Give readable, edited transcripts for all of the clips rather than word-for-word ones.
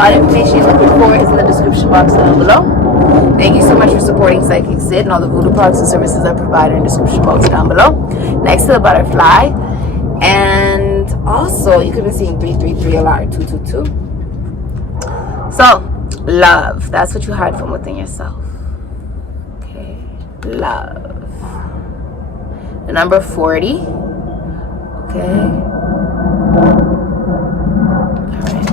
All the information you're looking for is in the description box down below. Thank you so much for supporting Sikiksyd, and all the voodoo products and services are provided in the description box down below. Next to the butterfly. And also, you could be seeing 333 a lot, or 222. So, love. That's what you hide from within yourself. Okay. Love. The number 40. Okay. Alright.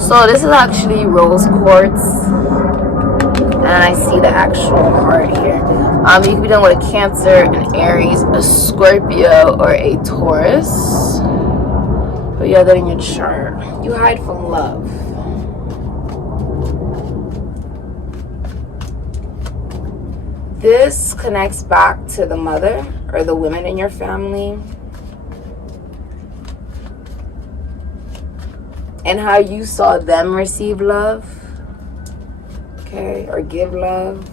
So, this is actually rose quartz. And I see the actual heart here. You could be dealing with a Cancer, an Aries, a Scorpio, or a Taurus. But you have that in your chart. You hide from love. This connects back to the mother or the women in your family. And how you saw them receive love. Okay, or give love.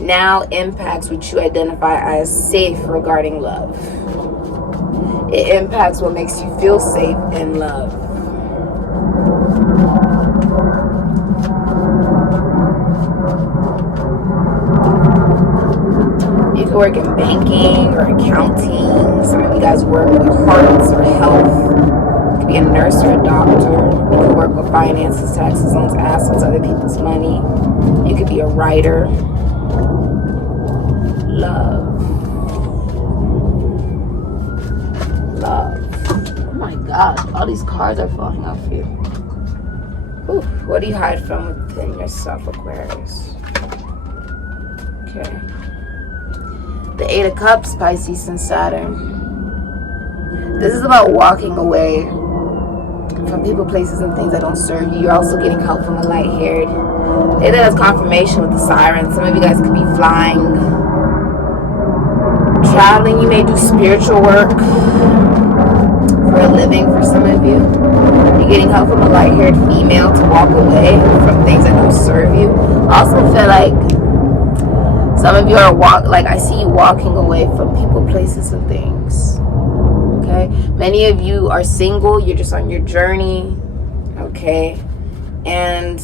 Now impacts what you identify as safe regarding love. It impacts what makes you feel safe in love. You can work in banking or accounting. Some of you guys work with hearts or health. You could be a nurse or a doctor. You could work with finances, taxes, loans, assets, other people's money. You could be a writer. Love. Love. Oh my God. All these cards are falling off you. Ooh, what do you hide from within yourself, Aquarius? Okay. The 8 of Cups, Pisces and Saturn. This is about walking away from people, places, and things that don't serve you. You're also getting help from a light-haired. They did as confirmation with the siren. Some of you guys could be flying, traveling. You may do spiritual work for a living for some of you. You're getting help from a light-haired female to walk away from things that don't serve you. I also feel like some of you are I see you walking away from people, places, and things. Okay, many of you are single. You're just on your journey. Okay, and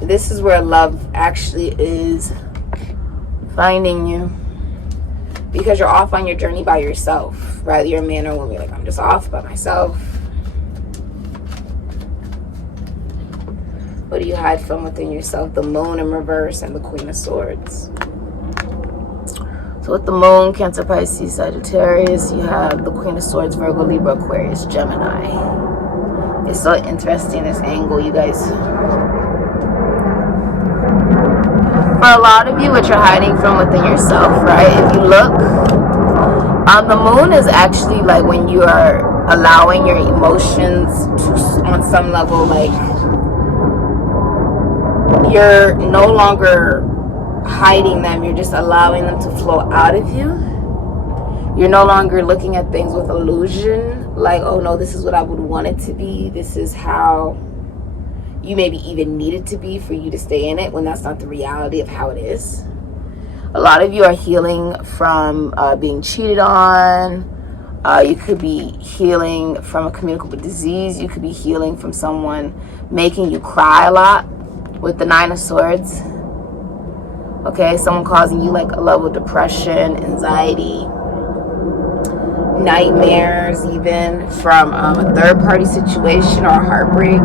this is where love actually is finding you, because you're off on your journey by yourself. Rather, you're a man or woman. Like, I'm just off by myself. What do you hide from within yourself? The Moon in reverse and the Queen of Swords. So with the Moon, Cancer, Pisces, Sagittarius, you have the Queen of Swords, Virgo, Libra, Aquarius, Gemini. It's so interesting, this angle, you guys. For a lot of you, what you're hiding from within yourself, right? If you look, the Moon is actually like when you are allowing your emotions to, on some level, like, you're no longer hiding them, you're just allowing them to flow out of you. You're no longer looking at things with illusion, like, oh no, this is what I would want it to be, this is how you maybe even need it to be for you to stay in it, when that's not the reality of how it is. A lot of you are healing from being cheated on. You could be healing from a communicable disease. You could be healing from someone making you cry a lot with the 9 of Swords. Okay, someone causing you like a level of depression, anxiety, nightmares, even from a third-party situation or a heartbreak.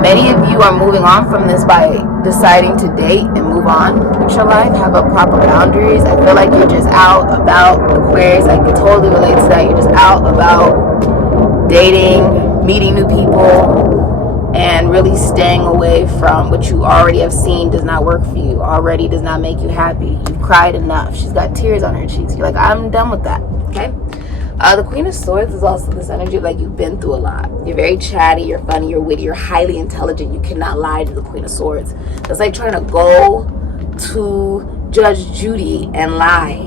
Many of you are moving on from this by deciding to date and move on with your life, have a proper boundaries. I feel like you're just out about, Aquarius, I can totally relate to that. You're just out about dating, meeting new people, and really staying away from what you already have seen does not work for you, already does not make you happy. You've cried enough. She's got tears on her cheeks. You're like, I'm done with that. Okay. The Queen of Swords is also this energy of like you've been through a lot. You're very chatty, you're funny, you're witty, you're highly intelligent. You cannot lie to the Queen of Swords. That's like trying to go to Judge Judy and lie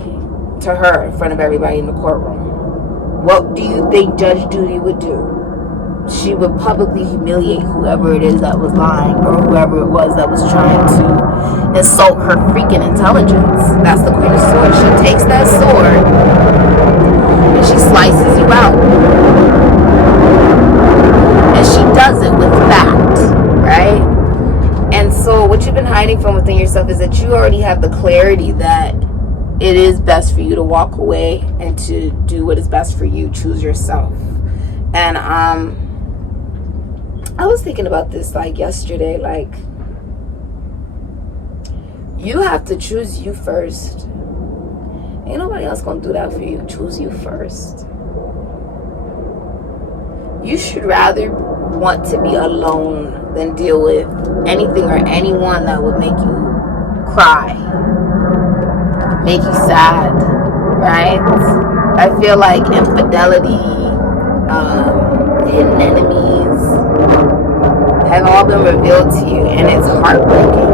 to her in front of everybody in the courtroom. What do you think Judge Judy would do? She would publicly humiliate whoever it is that was lying, or whoever it was that was trying to insult her freaking intelligence. That's the Queen of Swords. She takes that sword and she slices you out. And she does it with fact, right? And so what you've been hiding from within yourself is that you already have the clarity that it is best for you to walk away and to do what is best for you. Choose yourself. And I was thinking about this like yesterday, like you have to choose you first. Ain't nobody else gonna do that for you. Choose you first. You should rather want to be alone than deal with anything or anyone that would make you cry, make you sad, right? I feel like infidelity, hidden enemies have all been revealed to you, and it's heartbreaking,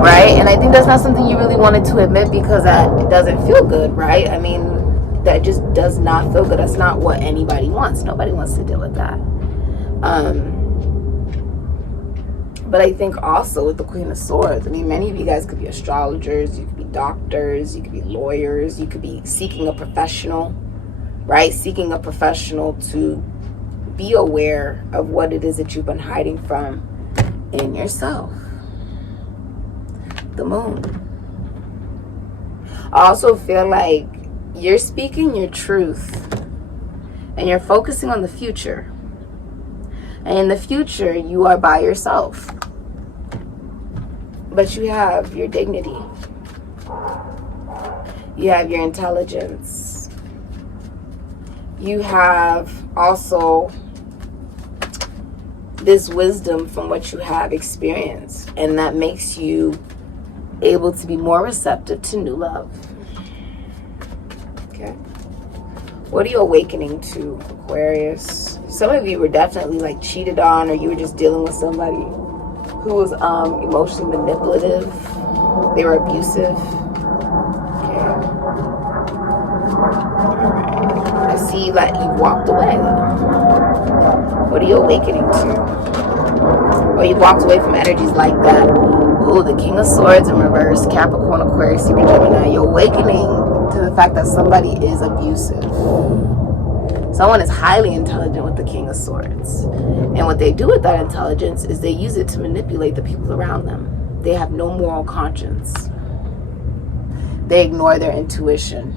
right? And I think that's not something you really wanted to admit because it doesn't feel good, right? I mean, that just does not feel good. That's not what anybody wants. Nobody wants to deal with that. But I think also with the Queen of Swords, I mean, many of you guys could be astrologers, you could be doctors, you could be lawyers, you could be seeking a professional, right? Seeking a professional to be aware of what it is that you've been hiding from in yourself. The Moon. I also feel like you're speaking your truth and you're focusing on the future. And in the future, you are by yourself. But you have your dignity. You have your intelligence. You have also this wisdom from what you have experienced. And that makes you able to be more receptive to new love. Okay. What are you awakening to, Aquarius? Some of you were definitely like cheated on, or you were just dealing with somebody who was emotionally manipulative. They were abusive. Okay. Alright. I see that you walked away. What are you awakening to? Or you walked away from energies like that. Oh, the King of Swords in reverse, Capricorn, Aquarius, Libra, Gemini. You're awakening to the fact that somebody is abusive. Someone is highly intelligent with the King of Swords. And what they do with that intelligence is they use it to manipulate the people around them. They have no moral conscience. They ignore their intuition.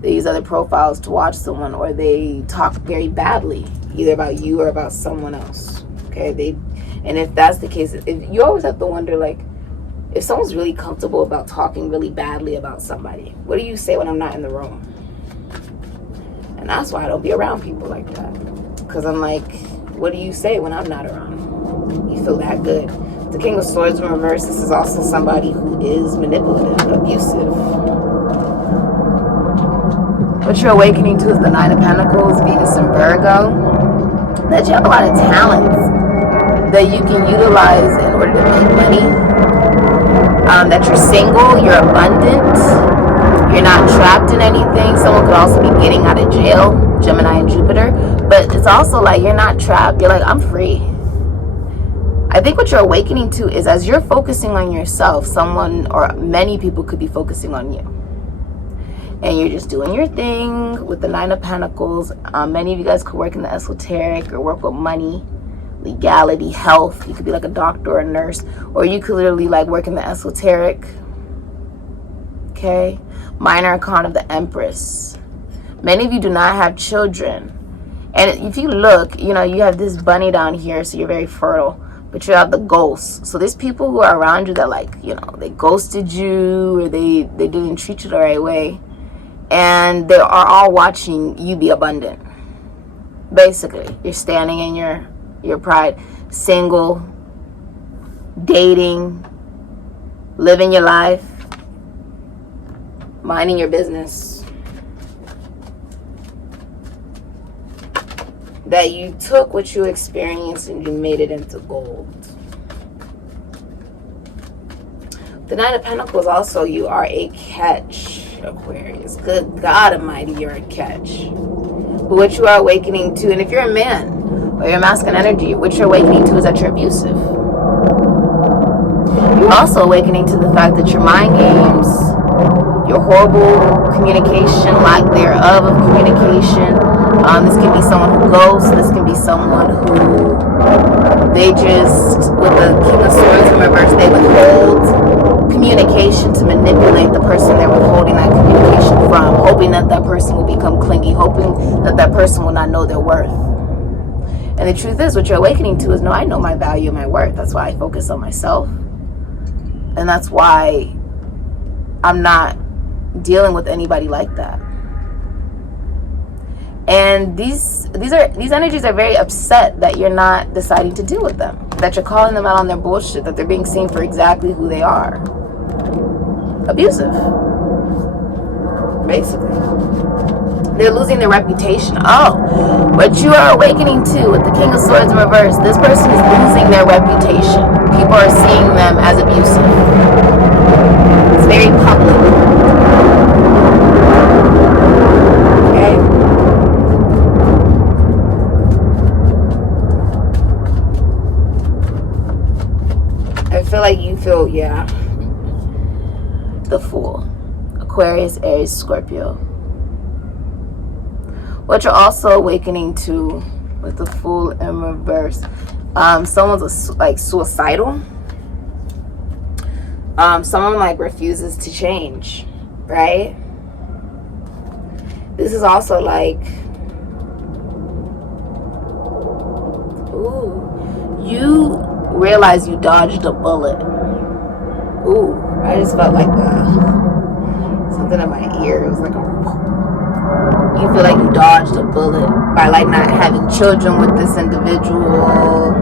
They use other profiles to watch someone, or they talk very badly, either about you or about someone else. Okay, and if that's the case, you always have to wonder, like, if someone's really comfortable about talking really badly about somebody, what do you say when I'm not in the room? And that's why I don't be around people like that. Because I'm like, what do you say when I'm not around? You feel that good. The King of Swords in reverse, this is also somebody who is manipulative, abusive. What you're awakening to is the Nine of Pentacles, Venus and Virgo. That you have a lot of talents that you can utilize in order to make money. That you're single, you're abundant, you're not trapped in anything. Someone could also be getting out of jail, Gemini and Jupiter. But it's also like you're not trapped. You're like, I'm free. I think what you're awakening to is as you're focusing on yourself, someone or many people could be focusing on you. And you're just doing your thing with the Nine of Pentacles. Many of you guys could work in the esoteric or work with money, legality, health. You could be like a doctor or a nurse, or you could literally like work in the esoteric. Okay. Minor Arcana of the Empress. Many of you do not have children. And if you look, you know, you have this bunny down here, so you're very fertile. But you have the ghosts. So there's people who are around you that, like, you know, they ghosted you, or they didn't treat you the right way. And they are all watching you be abundant. Basically, you're standing in your pride. Single, dating, living your life, minding your business. That you took what you experienced and you made it into gold. The Nine of Pentacles also, you are a catch, Aquarius. Good God Almighty, you're a catch. But what you are awakening to, and if you're a man or you're masculine energy, what you're awakening to is that you're abusive. You're also awakening to the fact that your mind games, your horrible communication, lack thereof of communication, This can be someone who ghosts. This can be someone who they just, with the King of Swords in reverse, they withhold communication to manipulate the person they're withholding that communication from, hoping that that person will become clingy, hoping that that person will not know their worth. And the truth is, what you're awakening to is, no, I know my value and my worth. That's why I focus on myself. And that's why I'm not dealing with anybody like that. And these energies are very upset that you're not deciding to deal with them, that you're calling them out on their bullshit, that they're being seen for exactly who they are. Abusive, basically. They're losing their reputation. Oh, what you are awakening to with the King of Swords in reverse, this person is losing their reputation. People are seeing them as abusive. It's very public. Like you feel, yeah, the Fool, Aquarius, Aries, Scorpio. What you're also awakening to with the Fool in reverse, someone's like suicidal. Someone like refuses to change, right? This is also like, ooh, you realize you dodged a bullet. Ooh, I just felt like something in my ear. It was like you feel like you dodged a bullet by like not having children with this individual,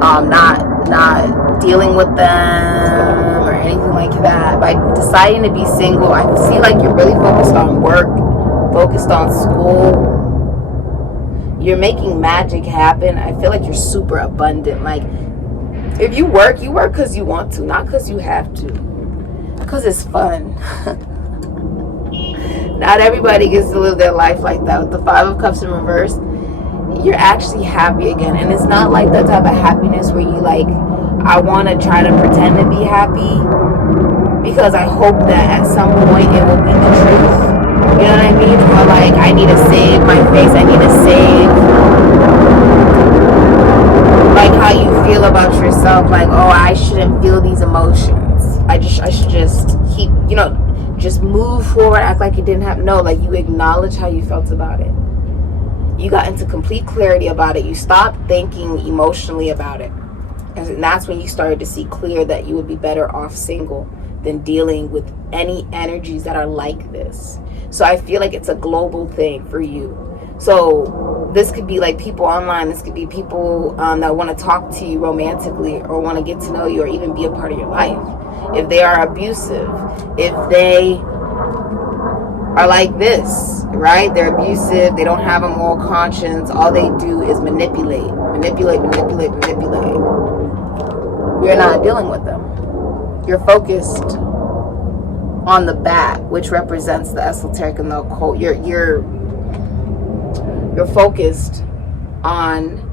not dealing with them or anything like that. By deciding to be single, I see like you're really focused on work, focused on school. You're making magic happen. I feel like you're super abundant. Like, if you work because you want to, not because you have to. Because it's fun. Not everybody gets to live their life like that. With the Five of Cups in reverse, you're actually happy again. And it's not like that type of happiness where you like, I want to try to pretend to be happy because I hope that at some point it will be the truth. You know what I mean? Or like, I need to save my face. I need to save, like, how you feel about yourself. Like, oh, I shouldn't feel these emotions. I should just keep, just move forward, act like it didn't happen. No, like, you acknowledge how you felt about it. You got into complete clarity about it. You stopped thinking emotionally about it. And that's when you started to see clear that you would be better off single than dealing with any energies that are like this. So I feel like it's a global thing for you. So this could be like people online. This could be people that want to talk to you romantically or want to get to know you or even be a part of your life. If they are abusive, if they are like this, right? They're abusive. They don't have a moral conscience. All they do is manipulate. You're not dealing with them. You're focused on the bat, which represents the esoteric and the occult. You're focused on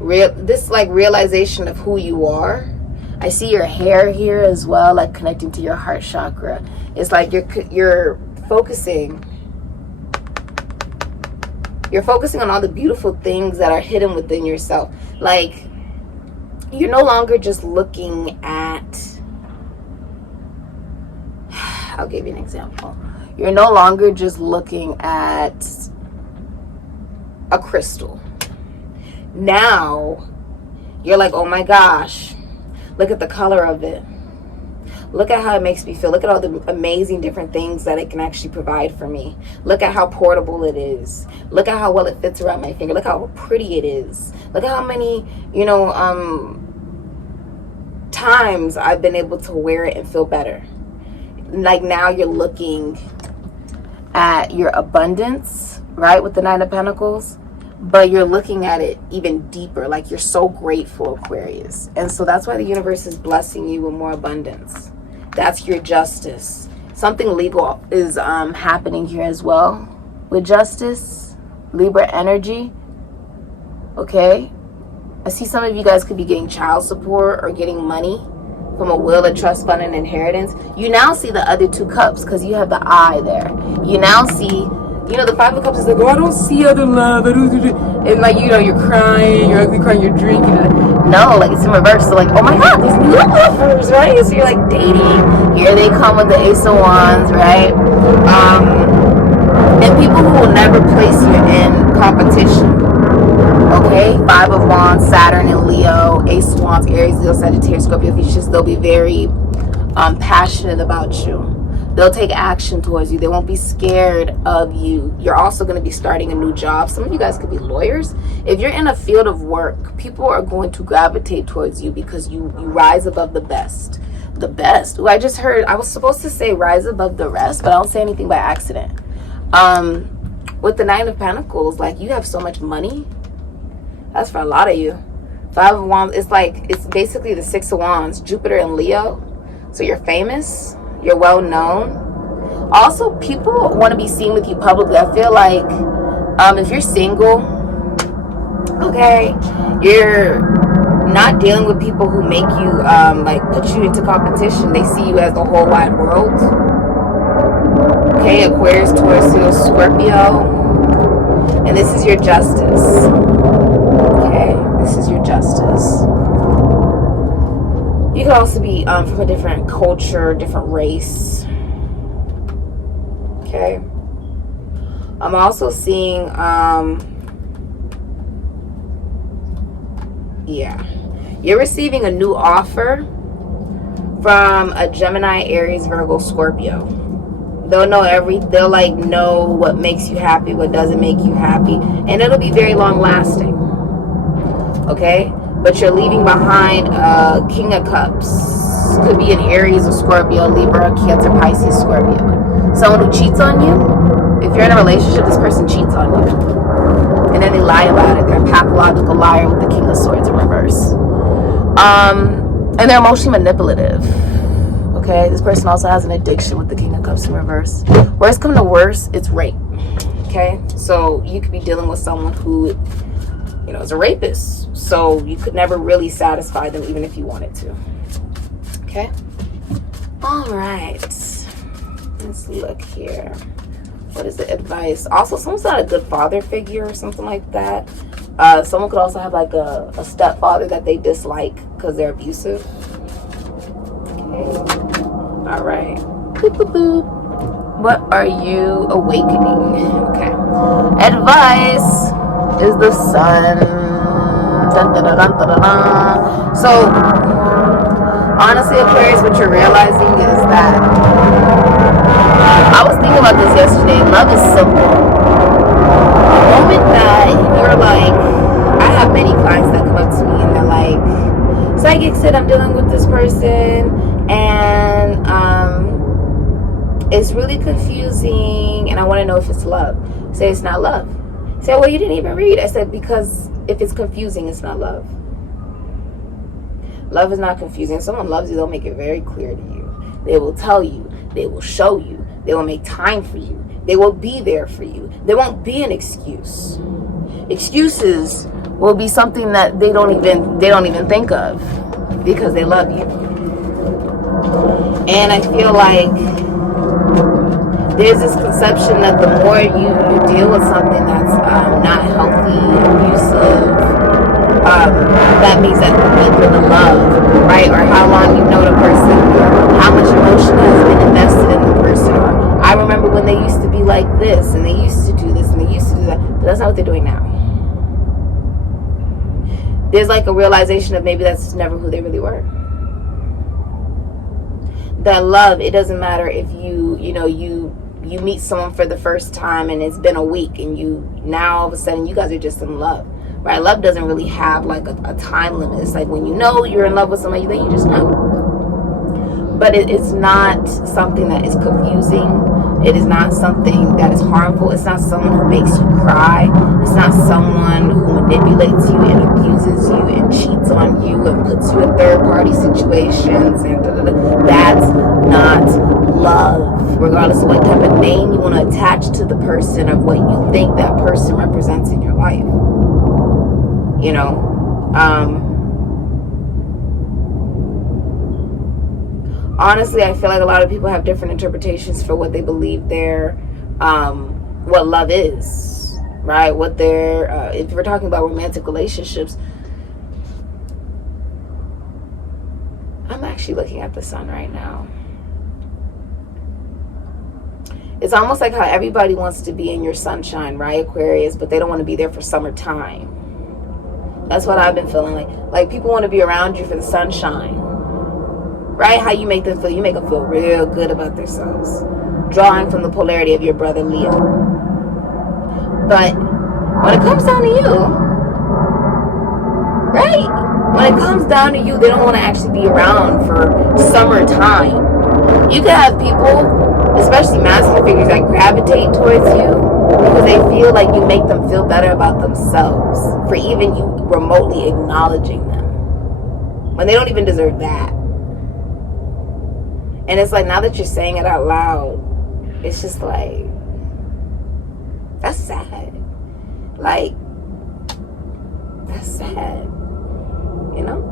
this like realization of who you are. I see your hair here as well, like connecting to your heart chakra. It's like you're focusing on all the beautiful things that are hidden within yourself. Like, you're no longer just looking at, I'll give you an example. You're no longer just looking at a crystal. Now, you're like, oh my gosh, look at the color of it. Look at how it makes me feel. Look at all the amazing different things that it can actually provide for me. Look at how portable it is. Look at how well it fits around my finger. Look how pretty it is. Look at how many, times I've been able to wear it and feel better. Like, now you're looking at your abundance, right, with the Nine of Pentacles, but you're looking at it even deeper. Like, you're so grateful, Aquarius. And so that's why the universe is blessing you with more abundance. That's your justice. Something legal is happening here as well with justice, Libra energy. Okay, I see some of you guys could be getting child support or getting money from a will, a trust fund, and inheritance. You now see the other two cups because you have the eye there. You now see you know, the Five of Cups is like, oh, I don't see other love. And like, you know, you're crying, you're ugly crying, you're drinking. No, like it's in reverse. So like, oh my God, these new offers, right? So you're like dating. Here they come with the Ace of Wands, right? And people who will never place you in competition. Okay, Five of Wands, Saturn and Leo, Ace of Wands, Aries, Leo, Sagittarius, Scorpio, Pisces. They'll be very passionate about you. They'll take action towards you. They won't be scared of you. You're also going to be starting a new job. Some of you guys could be lawyers. If you're in a field of work, people are going to gravitate towards you because you rise above the best. The best. Ooh, I just heard, I was supposed to say rise above the rest, but I don't say anything by accident. With the Nine of Pentacles, like you have so much money. That's for a lot of you. Five of Wands, it's like, it's basically the Six of Wands, Jupiter and Leo. So you're famous. You're well known. Also, people want to be seen with you publicly. I feel like if you're single, okay, you're not dealing with people who make you like put you into competition. They see you as the whole wide world. Okay, Aquarius, Taurus, Leo, Scorpio. And this is your justice. Okay, this is your justice. You could also be from a different culture, different race. Okay. I'm also seeing, yeah. You're receiving a new offer from a Gemini, Aries, Virgo, Scorpio. They'll know what makes you happy, what doesn't make you happy. And it'll be very long lasting. Okay? But you're leaving behind King of Cups. Could be an Aries or Scorpio, Libra, Cancer, Pisces, Scorpio. Someone who cheats on you. If you're in a relationship, this person cheats on you. And then they lie about it. They're a pathological liar with the King of Swords in reverse. And they're emotionally manipulative. Okay, this person also has an addiction with the King of Cups in reverse. Worst come to worst, it's rape. Okay, so you could be dealing with someone who, you know, is a rapist. So you could never really satisfy them even if you wanted to. Okay. All right. Let's look here. What is the advice? Also, someone's not a good father figure or something like that. Someone could also have like a stepfather that they dislike because they're abusive. Okay. All right. Boop, boop, boop. What are you awakening? Okay. Advice is the sun. Dun, dun, dun, dun, dun, dun. So honestly, Aquarius, what you're realizing is that I was thinking about this yesterday. Love is simple. The moment that you're like, I have many clients that come up to me and they're like, Sikiksyd, I'm dealing with this person and it's really confusing and I want to know if it's love. Say it's not love. Say, well, you didn't even read. I said, because if it's confusing, it's not love. Love is not confusing. If someone loves you, they'll make it very clear to you. They will tell you. They will show you. They will make time for you. They will be there for you. There won't be an excuse. Excuses will be something that they don't even think of because they love you. And I feel like there's this conception that the more you deal with something that's not healthy, abusive, that means that neither the love, right? Or how long you know the person, how much emotion has been invested in the person. Or I remember when they used to be like this, and they used to do this, and they used to do that. But that's not what they're doing now. There's like a realization of maybe that's never who they really were. That love, it doesn't matter if you meet someone for the first time and it's been a week and now all of a sudden you guys are just in love, right? Love doesn't really have like a time limit. It's like when you know you're in love with somebody, then you just know. But it's not something that is confusing. It is not something that is harmful. It's not someone who makes you cry. It's not someone who manipulates you and abuses you and cheats on you and puts you in third-party situations. And that's not love. Regardless of what type of name you want to attach to the person or what you think that person represents in your life. You know, honestly, I feel like a lot of people have different interpretations for what they believe their what love is, right? What they're, if we're talking about romantic relationships, I'm actually looking at the sun right now. It's almost like how everybody wants to be in your sunshine, right, Aquarius, but they don't want to be there for summertime. That's what I've been feeling like. Like, people want to be around you for the sunshine, right? How you make them feel. You make them feel real good about themselves, drawing from the polarity of your brother Leo. But when it comes down to you, right? When it comes down to you, they don't want to actually be around for summertime. You can have people, especially masculine figures, that gravitate towards you because they feel like you make them feel better about themselves for even you remotely acknowledging them when they don't even deserve that. And it's like, now that you're saying it out loud, it's just like, that's sad. Like, that's sad, you know?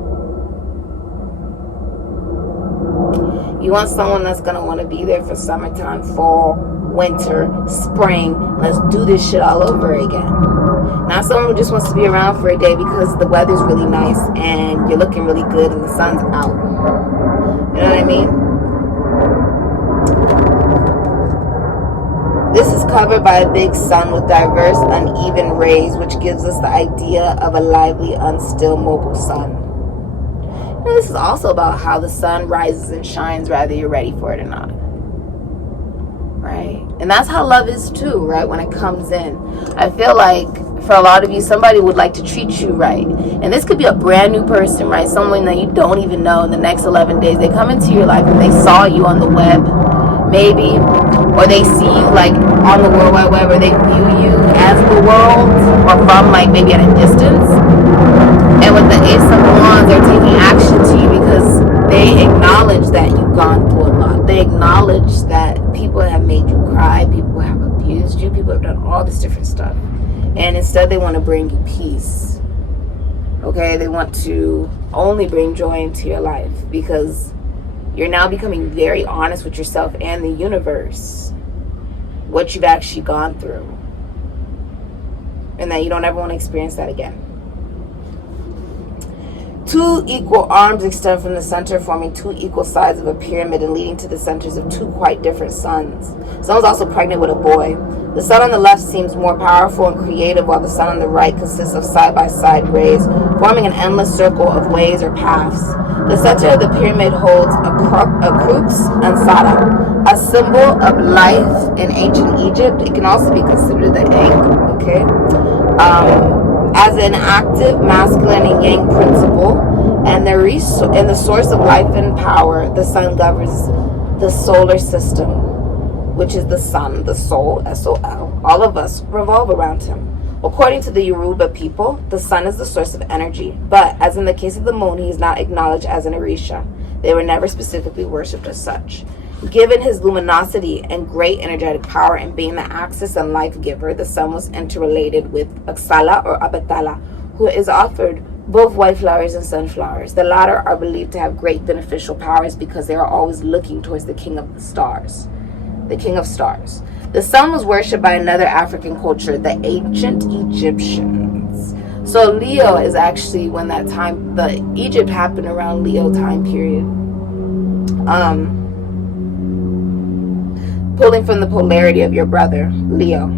You want someone that's going to want to be there for summertime, fall, winter, spring. Let's do this shit all over again. Not someone who just wants to be around for a day because the weather's really nice and you're looking really good and the sun's out. You know what I mean? This is covered by a big sun with diverse, uneven rays, which gives us the idea of a lively, unstill, mobile sun. Now, this is also about how the sun rises and shines whether you're ready for it or not. Right? And that's how love is too, right? When it comes in. I feel like for a lot of you, somebody would like to treat you right. And this could be a brand new person, right? Someone that you don't even know in the next 11 days. They come into your life and they saw you on the web, maybe. Or they see you like on the World Wide Web, or they view you as the world, or from like maybe at a distance. And with the Ace of Wands, they're taking action to you because they acknowledge that you've gone through a lot. They acknowledge that people have made you cry, people have abused you, people have done all this different stuff. And instead they want to bring you peace. Okay, they want to only bring joy into your life because you're now becoming very honest with yourself and the universe, what you've actually gone through, and that you don't ever want to experience that again. Two equal arms extend from the center, forming two equal sides of a pyramid and leading to the centers of two quite different suns. Someone's also pregnant with a boy. The sun on the left seems more powerful and creative, while the sun on the right consists of side-by-side rays, forming an endless circle of ways or paths. The center of the pyramid holds a crux ansata, a symbol of life in ancient Egypt. It can also be considered the egg, okay? As an active masculine and yang principle, and the source of life and power, the sun governs the solar system, which is the sun, the soul, S-O-L. All of us revolve around him. According to the Yoruba people, the sun is the source of energy, but as in the case of the moon, he is not acknowledged as an Orisha. They were never specifically worshipped as such. Given his luminosity and great energetic power and being the axis and life giver, the sun was interrelated with Aksala or Abatala, who is offered both white flowers and sunflowers. The latter are believed to have great beneficial powers because they are always looking towards the king of the stars, the king of stars. The sun was worshipped by another African culture, the ancient Egyptians. So Leo is actually when that time, the Egypt happened around Leo time period. Pulling from the polarity of your brother, Leo.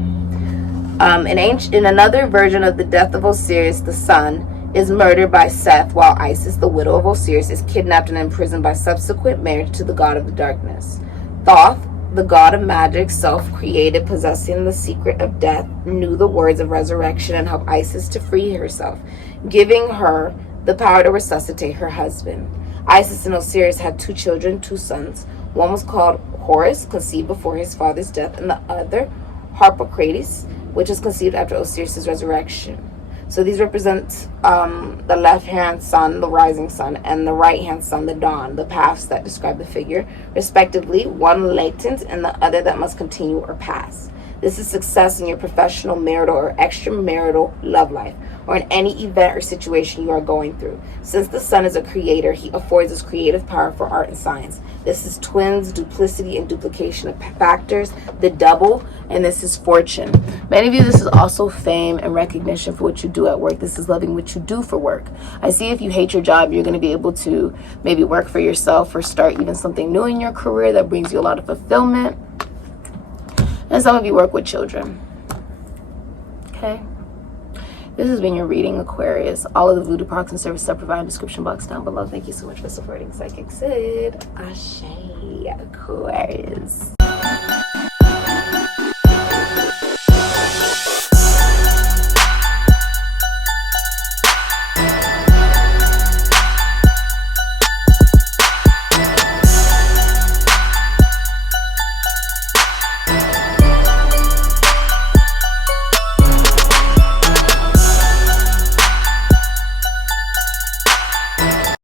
In another version of the death of Osiris, the sun is murdered by Seth, while Isis, the widow of Osiris, is kidnapped and imprisoned by subsequent marriage to the god of the darkness. Thoth, the god of magic, self-created, possessing the secret of death, knew the words of resurrection and helped Isis to free herself, giving her the power to resuscitate her husband. Isis and Osiris had two children, two sons. One was called Horus, conceived before his father's death, and the other, Harpocrates, which was conceived after Osiris' resurrection. So these represent the left-hand sun, the rising sun, and the right-hand sun, the dawn, the paths that describe the figure, respectively, one latent and the other that must continue or pass. This is success in your professional, marital, or extramarital love life, or in any event or situation you are going through. Since the sun is a creator, he affords us creative power for art and science. This is twins, duplicity, and duplication of factors, the double, and this is fortune. Many of you, this is also fame and recognition for what you do at work. This is loving what you do for work. I see if you hate your job, you're going to be able to maybe work for yourself or start even something new in your career that brings you a lot of fulfillment. And some of you work with children. Okay. This has been your reading, Aquarius. All of the voodoo products and services are provided in the description box down below. Thank you so much for supporting Sikiksyd. Ashe, Aquarius.